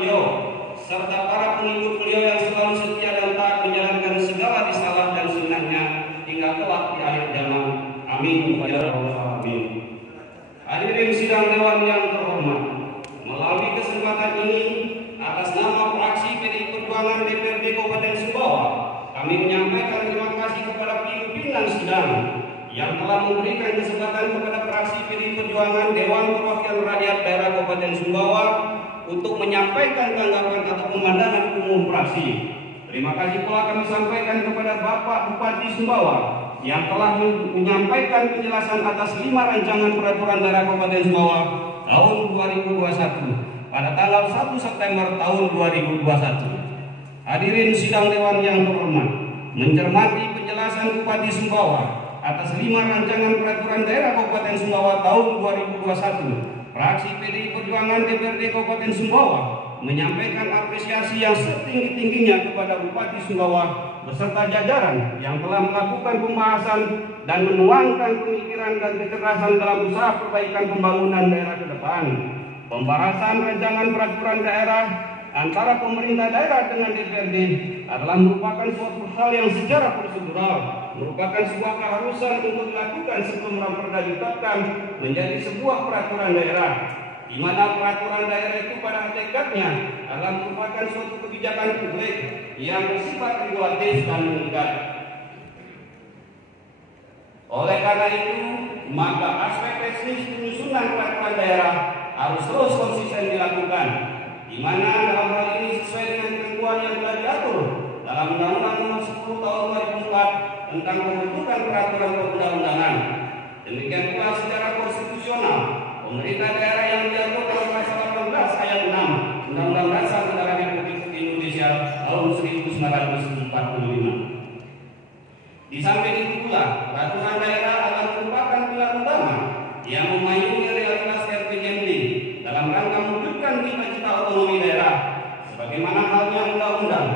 beliau serta para pengikut beliau yang selalu setia dan taat menjalankan segala risalah dan sunnahnya hingga kelak di akhir zaman. Amin ya rabbal alamin. Hadirin sidang dewan yang terhormat, melalui kesempatan ini atas nama fraksi PDI Perjuangan DPRD Kabupaten Sumbawa, kami menyampaikan terima kasih kepada pimpinan sidang yang telah memberikan kesempatan kepada fraksi PDI Perjuangan Dewan Perwakilan Rakyat Daerah Kabupaten Sumbawa untuk menyampaikan tanggapan atau pemandangan umum fraksi. Terima kasih pula kami sampaikan kepada Bapak Bupati Sumbawa yang telah menyampaikan penjelasan atas 5 rancangan peraturan daerah Kabupaten Sumbawa tahun 2021 pada tanggal 1 September tahun 2021. Hadirin sidang dewan yang terhormat, mencermati penjelasan Bupati Sumbawa atas 5 rancangan peraturan daerah Kabupaten Sumbawa tahun 2021, fraksi PDI Perjuangan DPRD Kabupaten Sumbawa menyampaikan apresiasi yang setinggi-tingginya kepada Bupati Sumbawa beserta jajaran yang telah melakukan pembahasan dan menuangkan pemikiran dan kecerdasan dalam usaha perbaikan pembangunan daerah ke depan. Pembahasan rancangan peraturan daerah antara pemerintah daerah dengan DPRD adalah merupakan suatu hal yang secara prosedural, merupakan sebuah keharusan untuk dilakukan sebelum raperda ditetapkan menjadi sebuah peraturan daerah, di mana peraturan daerah itu pada hakikatnya adalah merupakan suatu kebijakan publik yang bersifat regulatif dan mengikat. Oleh karena itu, maka aspek teknis penyusunan peraturan daerah harus terus konsisten dilakukan, di mana dalam hal ini sesuai dengan ketentuan yang telah diatur dalam Undang-Undang Nomor 10 Tahun 2004 tentang pembentukan peraturan perundang-undangan. Demikian pula secara konstitusional, pemerintah daerah yang diatur dalam pasal 18 ayat 6 Undang-Undang Dasar Negara Republik Indonesia tahun 1945. Di samping itu pula, peraturan daerah adalah merupakan pilar utama yang memayungi realitas RPJMD dalam rangka mewujudkan cita-cita otonomi daerah. Sebagaimana halnya undang-undang,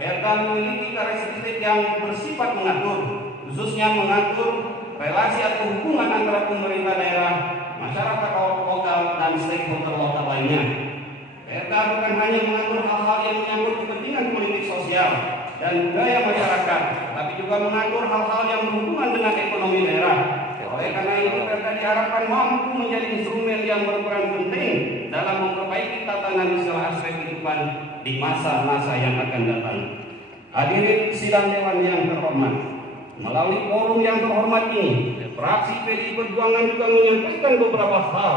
Perda memiliki karakteristik yang bersifat mengatur, khususnya mengatur relasi atau hubungan antara pemerintah daerah, masyarakat lokal, dan stakeholder lokal lainnya. Perda bukan hanya mengatur hal-hal yang menyangkut kepentingan politik sosial dan budaya masyarakat, tapi juga mengatur hal-hal yang berhubungan dengan ekonomi daerah. Oleh karena itu, Perda diharapkan mampu menjadi instrumen yang berperan penting dalam memperbaiki tatanan di segala aspek kehidupan di masa-masa yang akan datang. Hadirin sidang dewan yang terhormat, melalui forum yang terhormat ini, fraksi PDI Perjuangan juga menyampaikan beberapa hal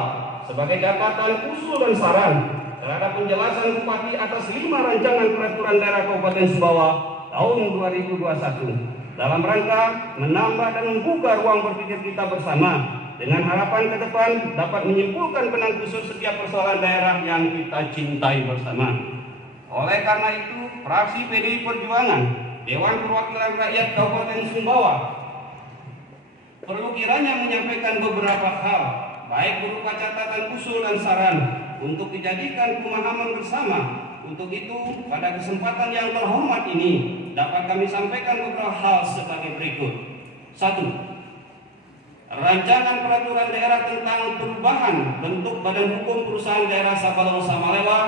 sebagai catatan, usul, dan saran terhadap penjelasan Bupati atas 5 rancangan peraturan daerah Kabupaten Sumbawa tahun 2021 dalam rangka menambah dan membuka ruang berpikir kita bersama dengan harapan ke depan dapat menyimpulkan benang khusus setiap persoalan daerah yang kita cintai bersama. Oleh karena itu, fraksi PDI Perjuangan Dewan Perwakilan Rakyat Kabupaten Sumbawa perlu kiranya menyampaikan beberapa hal, baik berupa catatan, usul, dan saran untuk dijadikan pemahaman bersama. Untuk itu, pada kesempatan yang terhormat ini dapat kami sampaikan beberapa hal sebagai berikut. 1. Rancangan peraturan daerah tentang perubahan bentuk badan hukum perusahaan daerah Sabalong Samalewa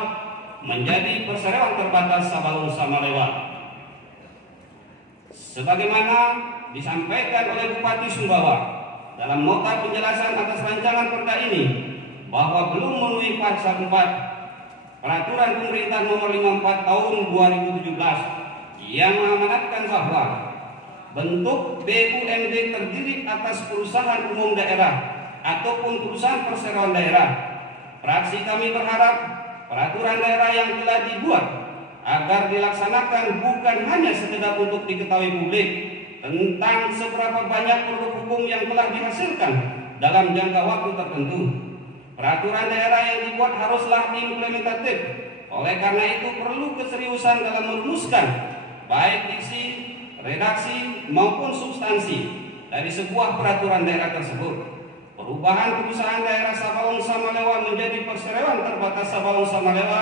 menjadi perseroan terbatas Sabalong Samalewa. Sebagaimana disampaikan oleh Bupati Sumbawa dalam nota penjelasan atas rancangan perda ini, bahwa belum memenuhi pasal 4 Peraturan Pemerintah Nomor 54 Tahun 2017 yang mengamanatkan bahwa bentuk BUMD terdiri atas perusahaan umum daerah ataupun perusahaan perseroan daerah. Fraksi kami berharap peraturan daerah yang telah dibuat agar dilaksanakan bukan hanya sekedar untuk diketahui publik tentang seberapa banyak produk hukum yang telah dihasilkan dalam jangka waktu tertentu. Peraturan daerah yang dibuat haruslah implementatif. Oleh karena itu perlu keseriusan dalam merumuskan baik diksi, redaksi maupun substansi dari sebuah peraturan daerah tersebut. Perubahan perusahaan daerah Sabalong Samalewa menjadi perseroan terbatas Sabalong Samalewa.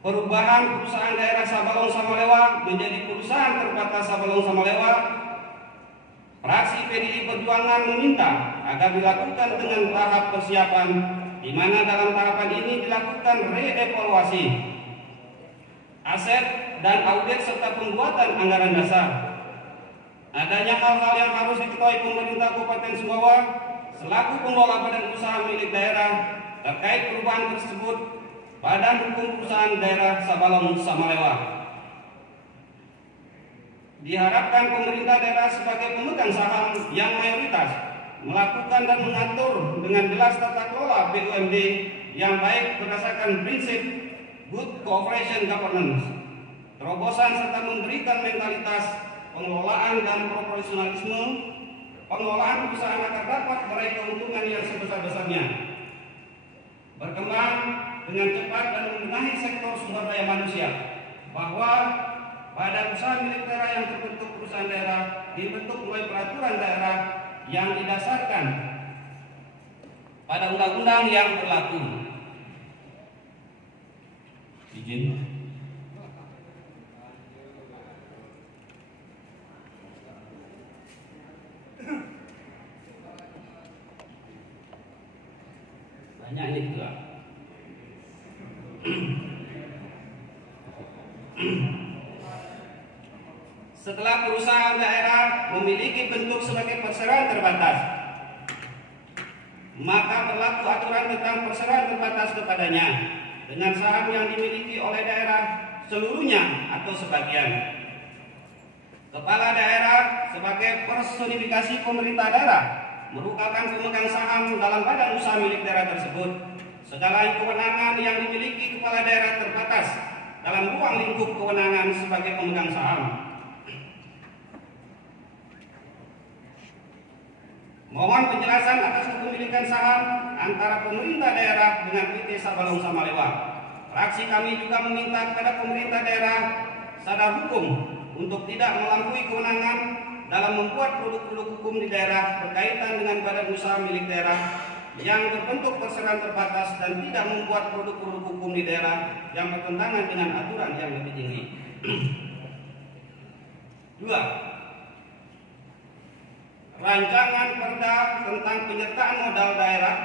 Perubahan perusahaan daerah Sabalong Samalewa menjadi perusahaan terbatas Sabalong Samalewa Fraksi PDI Perjuangan meminta agar dilakukan dengan tahap persiapan, di mana dalam tahapan ini dilakukan reevaluasi aset dan audit serta pembuatan anggaran dasar. Adanya hal-hal yang harus diketahui pemerintah Kabupaten Sumbawa selaku pengelola badan usaha milik daerah terkait perubahan tersebut. Badan Hukum Perusahaan Daerah Sabalong Samalewa diharapkan pemerintah daerah sebagai pemegang saham yang mayoritas melakukan dan mengatur dengan jelas tata kelola BUMD yang baik berdasarkan prinsip good cooperation governance, terobosan serta memberikan mentalitas pengelolaan dan profesionalisme pengelolaan perusahaan agar dapat meraih keuntungan yang sebesar-besarnya, berkembang dengan cepat dan membenahi sektor sumber daya manusia, bahwa badan usaha milik daerah yang terbentuk perusahaan daerah dibentuk melalui peraturan daerah yang didasarkan pada undang-undang yang berlaku. Izin. Banyak ini juga. Setelah perusahaan daerah memiliki bentuk sebagai perseroan terbatas, maka berlaku aturan tentang perseroan terbatas kepadanya dengan saham yang dimiliki oleh daerah seluruhnya atau sebagian. Kepala daerah sebagai personifikasi pemerintah daerah merupakan pemegang saham dalam badan usaha milik daerah tersebut. Segala kewenangan yang dimiliki kepala daerah terbatas dalam ruang lingkup kewenangan sebagai pemegang saham. Mohon penjelasan atas kepemilikan saham antara pemerintah daerah dengan PT Sabalong Samalewa. Fraksi kami juga meminta kepada pemerintah daerah sadar hukum untuk tidak melampaui kewenangan dalam membuat produk-produk hukum di daerah berkaitan dengan badan usaha milik daerah yang berbentuk perseroan terbatas dan tidak membuat produk-produk hukum di daerah yang bertentangan dengan aturan yang lebih tinggi. 2. Rancangan Perda tentang penyertaan modal daerah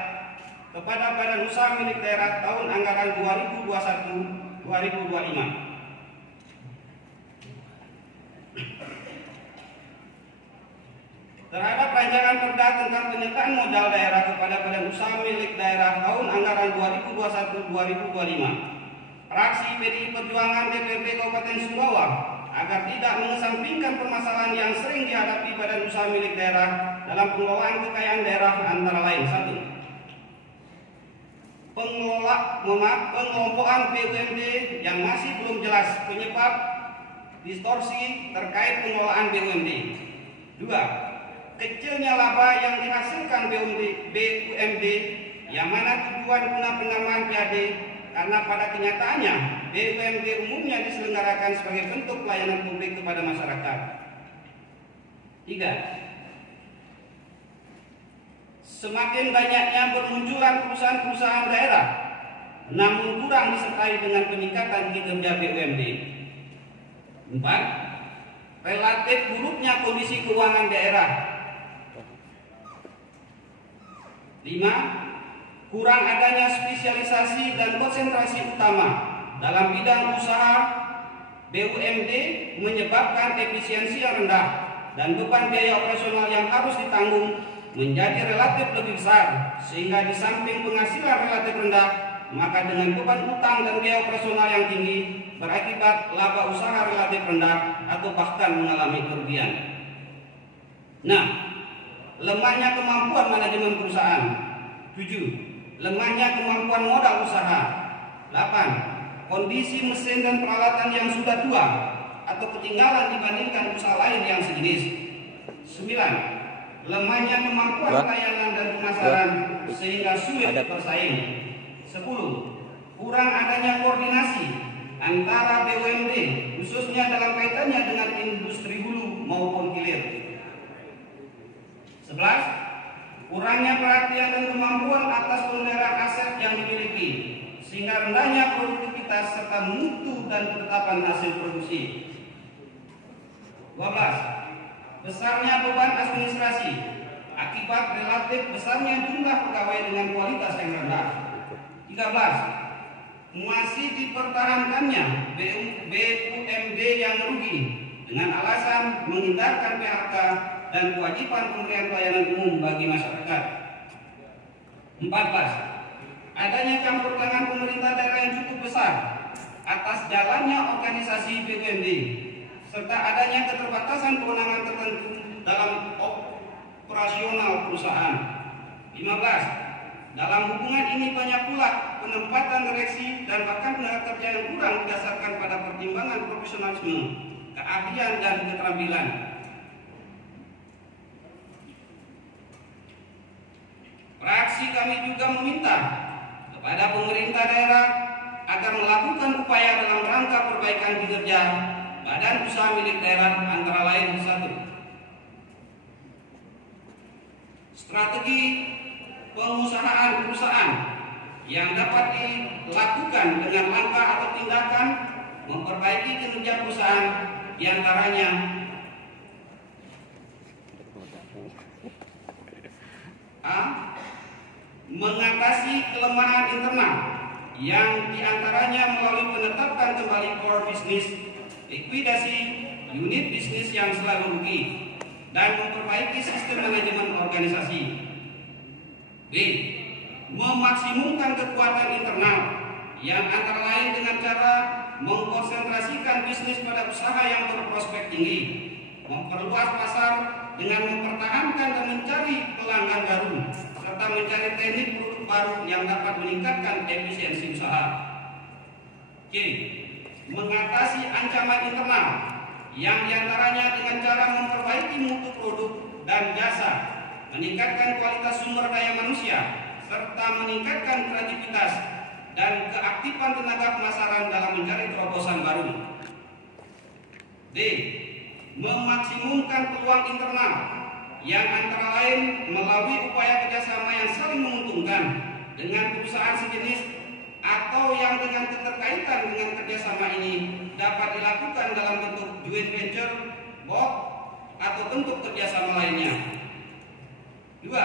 kepada badan usaha milik daerah tahun anggaran 2021-2025. Terhadap rancangan Perda tentang penyertaan modal daerah kepada badan usaha milik daerah tahun anggaran 2021-2025, fraksi PDI Perjuangan DPRD Kabupaten Sumbawa agar tidak mengesampingkan permasalahan yang sering dihadapi badan usaha milik daerah dalam pengelolaan kekayaan daerah antara lain. 1. Pengelompokan BUMD yang masih belum jelas penyebab distorsi terkait pengelolaan BUMD. 2. Kecilnya laba yang dihasilkan BUMD yang mana tujuan guna penerimaan PAD, karena pada kenyataannya BUMD umumnya diselenggarakan sebagai bentuk pelayanan publik kepada masyarakat. 3. Semakin banyaknya bermunculan perusahaan-perusahaan daerah, namun kurang disertai dengan peningkatan kinerja BUMD. 4. Relatif buruknya kondisi keuangan daerah. 5. Kurang adanya spesialisasi dan konsentrasi utama dalam bidang usaha BUMD menyebabkan efisiensi yang rendah dan beban biaya operasional yang harus ditanggung menjadi relatif lebih besar, sehingga di samping penghasilan relatif rendah, maka dengan beban utang dan biaya operasional yang tinggi berakibat laba usaha relatif rendah atau bahkan mengalami kerugian. Nah, lemahnya kemampuan manajemen perusahaan. 7. Lemahnya kemampuan modal usaha. 8. Kondisi mesin dan peralatan yang sudah tua atau ketinggalan dibandingkan usaha lain yang sejenis. 9. Lemahnya kemampuan pelayanan dan pemasaran sehingga sulit bersaing. 10. Kurang adanya koordinasi antara BUMD khususnya dalam kaitannya dengan industri hulu maupun hilir. 11. Kurangnya perhatian dan kemampuan atas pemeliharaan aset yang dimiliki, sehingga rendahnya produktivitas serta mutu dan ketetapan hasil produksi. 12. besarnya beban administrasi akibat relatif besarnya jumlah pegawai dengan kualitas yang rendah. 13. Masih dipertahankannya BUMD yang merugi dengan alasan menghindarkan PHK dan kewajiban pemberian pelayanan umum bagi masyarakat. 14. Adanya campur tangan pemerintah daerah yang cukup besar atas jalannya organisasi BUMD serta adanya keterbatasan kewenangan tertentu dalam operasional perusahaan. 15. Dalam hubungan ini banyak pula penempatan direksi dan bahkan tenaga kerja yang kurang berdasarkan pada pertimbangan profesionalisme, keahlian dan keterampilan. Fraksi kami juga meminta kepada pemerintah daerah agar melakukan upaya dalam rangka perbaikan kinerja badan usaha milik daerah, antara lain: 1. Strategi pengusahaan perusahaan yang dapat dilakukan dengan langkah atau tindakan memperbaiki kinerja perusahaan, diantaranya: A. Mengatasi kelemahan internal yang diantaranya melalui penetapan kembali core business, likuidasi unit bisnis yang selalu rugi, dan memperbaiki sistem manajemen organisasi. B. Memaksimumkan kekuatan internal yang antara lain dengan cara mengkonsentrasikan bisnis pada usaha yang berprospek tinggi, memperluas pasar dengan mempertahankan dan mencari pelanggan baru, serta mencari teknik produk baru yang dapat meningkatkan efisiensi usaha. C. Mengatasi ancaman internal yang diantaranya dengan cara memperbaiki mutu produk dan jasa, meningkatkan kualitas sumber daya manusia, serta meningkatkan kreativitas dan keaktifan tenaga pemasaran dalam mencari terobosan baru. D. Memaksimumkan peluang internal yang antara lain melalui upaya kerjasama yang saling menguntungkan dengan perusahaan sejenis atau yang dengan keterkaitan dengan kerjasama ini dapat dilakukan dalam bentuk joint venture, BOT, atau bentuk kerjasama lainnya. 2.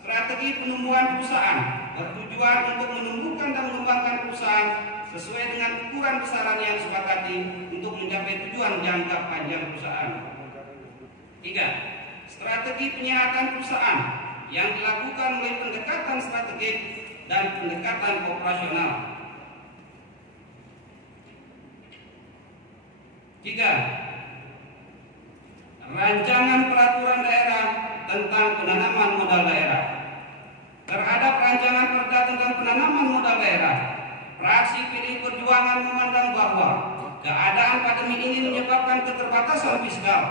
Strategi penumbuhan perusahaan bertujuan untuk menumbuhkan dan mengembangkan perusahaan sesuai dengan ukuran besaran yang disepakati untuk mencapai tujuan jangka panjang perusahaan. 3. Strategi penyehatan perusahaan yang dilakukan melalui pendekatan strategik dan pendekatan operasional. 3. Rancangan peraturan daerah tentang penanaman modal daerah. Terhadap rancangan perda tentang penanaman modal daerah, fraksi PDI Perjuangan memandang bahwa keadaan pandemi ini menyebabkan keterbatasan fiskal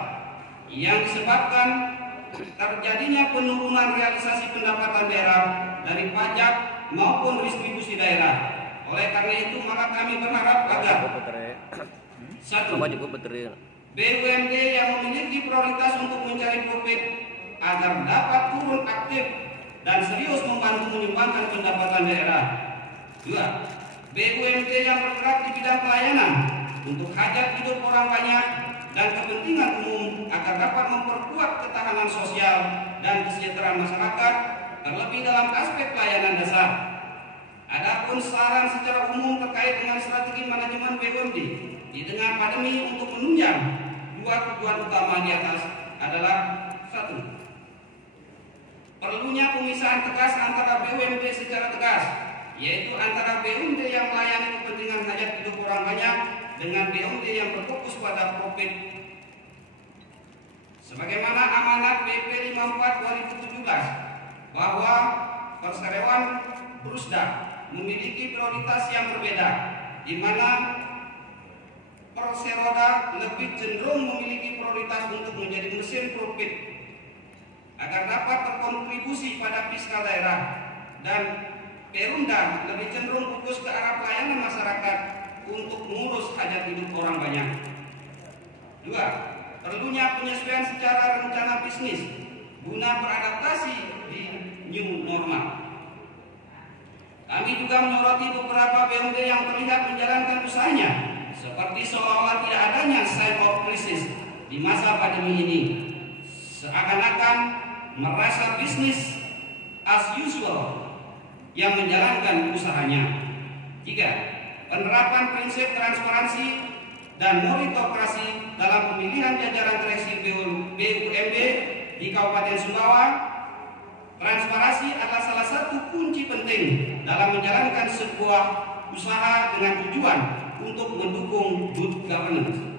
yang disebabkan terjadinya penurunan realisasi pendapatan daerah dari pajak maupun distribusi daerah. Oleh karena itu, maka kami berharap agar 1. BUMD yang memiliki prioritas untuk mencari profit agar dapat turun aktif dan serius membantu menyumbangkan pendapatan daerah. 2. BUMD yang bergerak di bidang pelayanan untuk hajat hidup orang banyak dan kepentingan umum agar dapat memperkuat ketahanan sosial dan kesejahteraan masyarakat, terlebih dalam aspek pelayanan dasar. Adapun saran secara umum terkait dengan strategi manajemen BUMD di tengah pandemi untuk menunjang dua tujuan utama di atas adalah: 1. Perlunya pemisahan tegas antara BUMD secara tegas, yaitu antara BUMD yang melayani kepentingan hajat hidup orang banyak dengan BUMD yang berfokus pada profit. Sebagaimana amanat BP 54/2017 bahwa perseroan Brusda memiliki prioritas yang berbeda, di mana Perseroda lebih cenderung memiliki prioritas untuk menjadi mesin profit agar dapat berkontribusi pada fiskal daerah, dan Perumda lebih cenderung fokus ke arah pelayanan masyarakat untuk mengurus hajat hidup orang banyak. 2. Perlunya penyesuaian secara rencana bisnis guna beradaptasi di new normal. Kami juga menyoroti beberapa BUMD yang terlihat menjalankan usahanya seperti seolah-olah tidak adanya sign of crisis di masa pandemi ini, seakan-akan merasa bisnis as usual yang menjalankan usahanya. 3. Penerapan prinsip transparansi dan meritokrasi dalam pemilihan jajaran direksi BUMD di Kabupaten Sumbawa. Transparansi adalah salah satu kunci penting dalam menjalankan sebuah usaha dengan tujuan untuk mendukung good governance.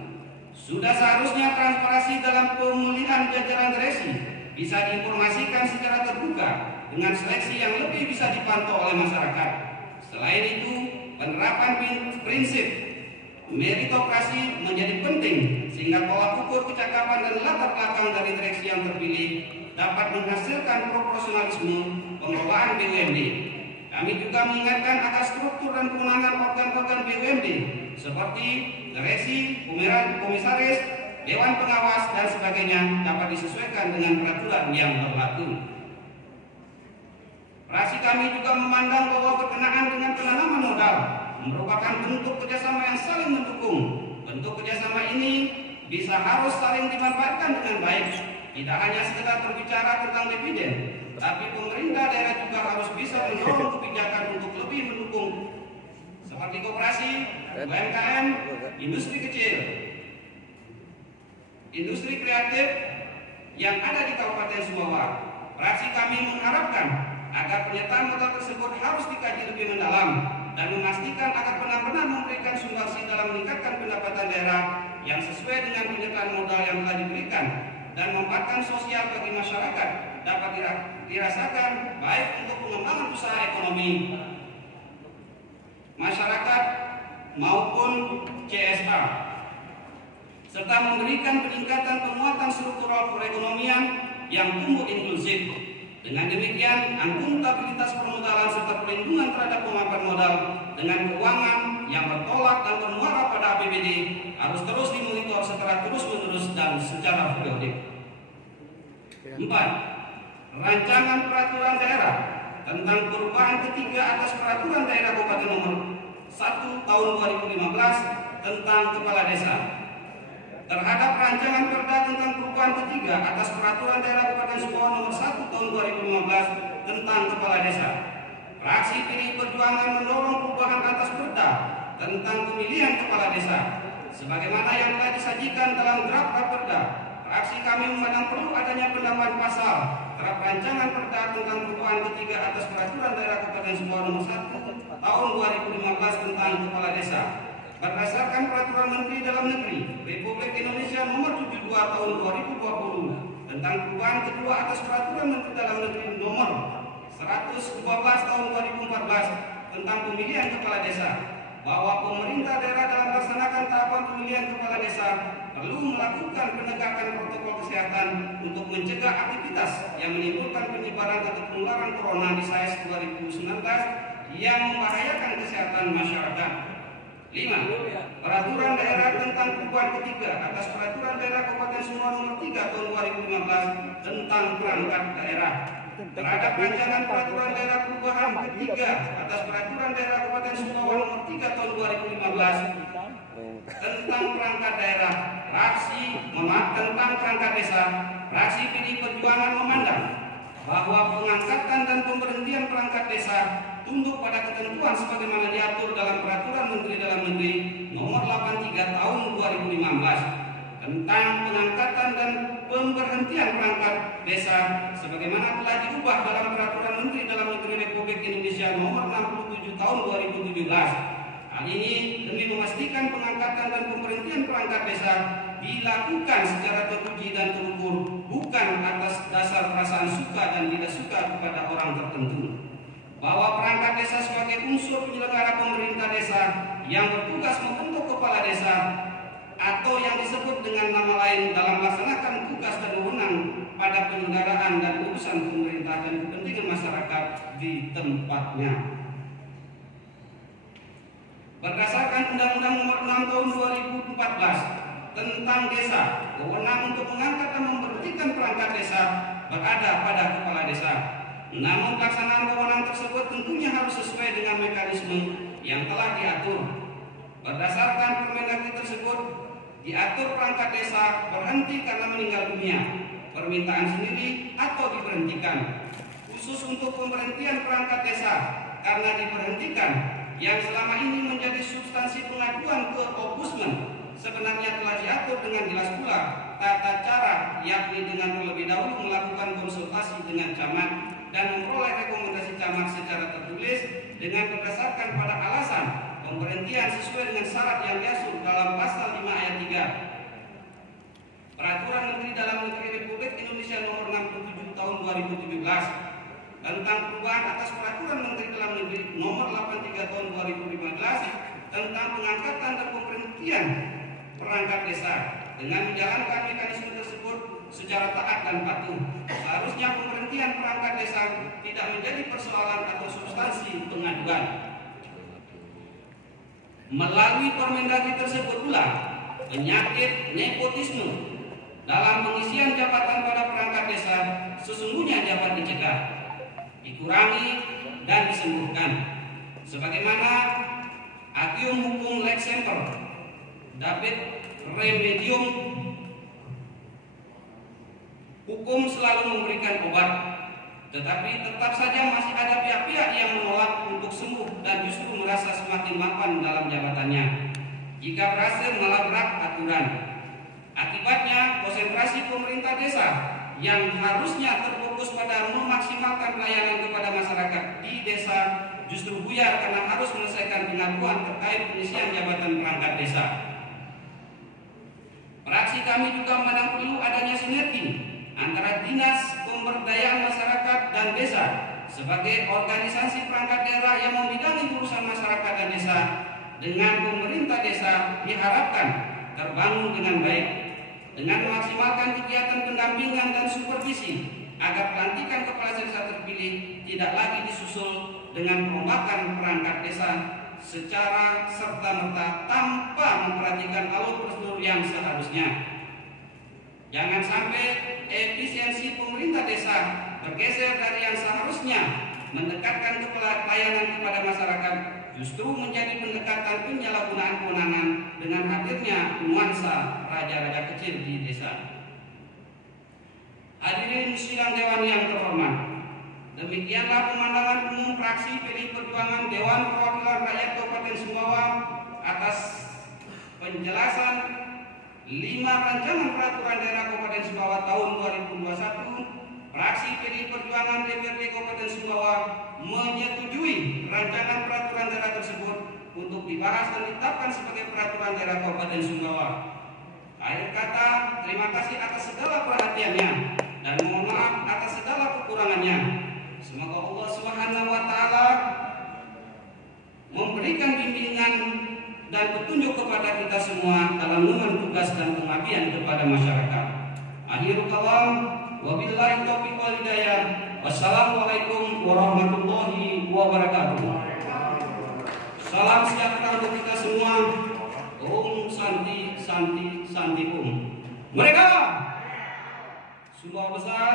Sudah seharusnya transparansi dalam pemilihan jajaran direksi bisa diinformasikan secara terbuka dengan seleksi yang lebih bisa dipantau oleh masyarakat. Selain itu, penerapan prinsip meritokrasi menjadi penting sehingga tolak ukur kecakapan dan latar belakang dari direksi yang terpilih dapat menghasilkan proporsionalisme pengelolaan BUMD. Kami juga mengingatkan akan struktur dan kewenangan organ-organ BUMD seperti direksi, komisaris, dewan pengawas dan sebagainya dapat disesuaikan dengan peraturan yang berlaku. Fraksi kami juga memandang bahwa berkenaan dengan penanaman modal merupakan bentuk kerjasama yang saling mendukung. Bentuk kerjasama ini bisa harus saling dimanfaatkan dengan baik. Tidak hanya sekedar berbicara tentang dividen, tapi pemerintah daerah juga harus bisa mendorong kebijakan untuk lebih mendukung seperti koperasi, UMKM, industri kecil, industri kreatif yang ada di Kabupaten Sumbawa. Fraksi kami mengharapkan agar pernyataan modal tersebut harus dikaji lebih mendalam dan memastikan agar benar-benar memberikan sumbangsi dalam meningkatkan pendapatan daerah yang sesuai dengan pernyataan modal yang telah diberikan dan manfaatkan sosial bagi masyarakat dapat dirasakan baik untuk pengembangan usaha ekonomi masyarakat maupun CSR, serta memberikan peningkatan penguatan struktural perekonomian yang tumbuh inklusif. Dengan demikian, akuntabilitas permodalan serta perlindungan terhadap pengumpulan modal dengan keuangan yang bertolak dan bermuara pada APBD harus terus dimonitor secara terus-menerus dan secara periodik. 4. Rancangan peraturan daerah tentang perubahan ketiga atas peraturan daerah Kabupaten nomor 1 tahun 2015 tentang kepala desa. Terhadap rancangan perda tentang perubahan ketiga atas peraturan daerah Kabupaten Sumbawa nomor 1 tahun 2015 tentang kepala desa, fraksi PDI Perjuangan mendorong perubahan atas perda tentang pemilihan kepala desa sebagaimana yang telah disajikan dalam draft perda. Fraksi kami memandang perlu adanya penambahan pasal terhadap rancangan perda tentang perubahan ketiga atas peraturan daerah Kabupaten Sumbawa nomor 1 tahun 2015 tentang kepala desa. Berdasarkan Peraturan Menteri Dalam Negeri Republik Indonesia Nomor 72 Tahun 2020 tentang perubahan kedua atas Peraturan Menteri Dalam Negeri Nomor 112 Tahun 2014 tentang pemilihan kepala desa, bahwa pemerintah daerah dalam melaksanakan tahapan pemilihan kepala desa perlu melakukan penegakan protokol kesehatan untuk mencegah aktivitas yang menimbulkan penyebaran atau penularan corona di SARS 2019 yang membahayakan kesehatan masyarakat. 5. Peraturan daerah tentang perubahan ketiga atas peraturan daerah Kabupaten Sumbawa nomor 3 tahun 2015 tentang perangkat daerah. Terhadap rancangan peraturan daerah perubahan ketiga atas peraturan daerah Kabupaten Sumbawa nomor 3 tahun 2015 tentang perangkat daerah, tentang perangkat desa, fraksi PDI Perjuangan memandang bahwa pengangkatan dan pemberhentian perangkat desa tunduk pada ketentuan sebagaimana diatur dalam Peraturan Menteri Dalam Negeri Nomor 83 Tahun 2015 tentang pengangkatan dan pemberhentian perangkat desa sebagaimana telah diubah dalam Peraturan Menteri Dalam Negeri Republik Indonesia Nomor 67 Tahun 2017. Hal ini demi memastikan pengangkatan dan pemberhentian perangkat desa dilakukan secara teruji dan terukur, bukan atas dasar perasaan suka dan tidak suka kepada orang tertentu. Bahwa perangkat desa sebagai unsur penyelenggara pemerintah desa yang bertugas membentuk kepala desa atau yang disebut dengan nama lain dalam melaksanakan tugas dan wewenang pada penyelenggaraan dan urusan pemerintah dan kepentingan masyarakat di tempatnya. Berdasarkan Undang-Undang Nomor 6 Tahun 2014 tentang desa, wewenang untuk mengangkat dan memberhentikan perangkat desa berada pada kepala desa. Namun pelaksanaan wewenang tersebut tentunya harus sesuai dengan mekanisme yang telah diatur. Berdasarkan Permendagri tersebut, diatur perangkat desa berhenti karena meninggal dunia. permintaan sendiri atau diberhentikan. Khusus untuk pemberhentian perangkat desa karena diberhentikan yang selama ini menjadi substansi pengaduan ke Ombudsman sebenarnya telah diatur dengan jelas pula tata cara, yakni dengan terlebih dahulu melakukan konsultasi dengan camat dan memperoleh rekomendasi camat secara tertulis dengan berdasarkan pada alasan pemberhentian sesuai dengan syarat yang diatur dalam pasal 5 ayat 3 Peraturan Menteri Dalam Negeri Republik Indonesia Nomor 67 Tahun 2017 tentang perubahan atas Peraturan Menteri Dalam Negeri Nomor 83 Tahun 2015 tentang pengangkatan dan pemberhentian perangkat desa. Dengan menjalankan mekanisme tersebut secara taat dan patuh, seharusnya pemberhentian perangkat desa tidak menjadi persoalan atau substansi pengaduan. Melalui Permendagri tersebut pula, penyakit nepotisme dalam pengisian jabatan pada perangkat desa sesungguhnya dapat dicegah, dikurangi, dan disembuhkan. Sebagaimana Agium Hukum Lex Semper David Remedium, hukum selalu memberikan obat, tetapi tetap saja masih ada pihak-pihak yang menolak untuk sembuh dan justru merasa semakin mapan dalam jabatannya jika berhasil melabrak aturan. Akibatnya, konsentrasi pemerintah desa yang harusnya terfokus pada memaksimalkan pelayanan kepada masyarakat di desa justru buyar karena harus menyelesaikan pengaduan terkait pengisian jabatan perangkat desa. Fraksi kami juga memandang perlu adanya sinergi antara Dinas Pemberdayaan Masyarakat dan Desa sebagai organisasi perangkat daerah yang membidangi urusan masyarakat dan desa dengan pemerintah desa diharapkan terbangun dengan baik dengan memaksimalkan kegiatan pendampingan dan supervisi agar pelantikan kepala desa terpilih tidak lagi disusul dengan perombakan perangkat desa secara serta-merta tanpa memperhatikan alur prosedur yang seharusnya. Jangan sampai efisiensi pemerintah desa bergeser dari yang seharusnya mendekatkan pelayanan kepada masyarakat justru menjadi pendekatan penyalahgunaan kewenangan dengan hadirnya nuansa raja-raja kecil di desa. Hadirin sidang dewan yang terhormat, demikianlah pemandangan umum fraksi PDI Perjuangan Dewan Perwakilan Rakyat Kabupaten Sumbawa atas penjelasan 5 rancangan peraturan daerah Kabupaten Sumbawa tahun 2021. Fraksi PDI Perjuangan DPRD Kabupaten Sumbawa menyetujui rancangan peraturan daerah tersebut untuk dibahas dan ditetapkan sebagai peraturan daerah Kabupaten Sumbawa. Akhir kata, terima kasih atas segala perhatiannya dan mohon maaf atas segala kekurangannya. Semoga Allah Subhanahu wa taala memberikan bimbingan dan petunjuk kepada kita semua dalam mengemban tugas dan pengabdian kepada masyarakat. Akhirul kalam, wabillahi taufiq wal hidayah. Wassalamualaikum warahmatullahi wabarakatuh. Salam sejahtera untuk kita semua. Om Santi Santi Santi Om. Mereka Sumbawa Besar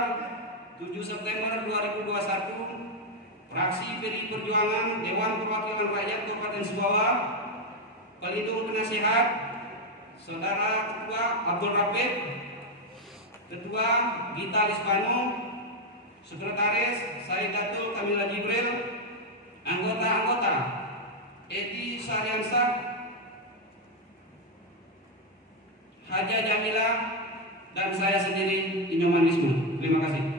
7 September 2021, fraksi PDI Perjuangan Dewan Perwakilan Rakyat Kabupaten Sumbawa, pelindung penasihat Saudara Ketua Abdul Rafiq, Ketua Gita Lisbano, Sekretaris Saidatul Kamila Jibril, anggota-anggota Edi Saryansah, Haja Jamila, dan saya sendiri Inyoman Wisnu. Terima kasih.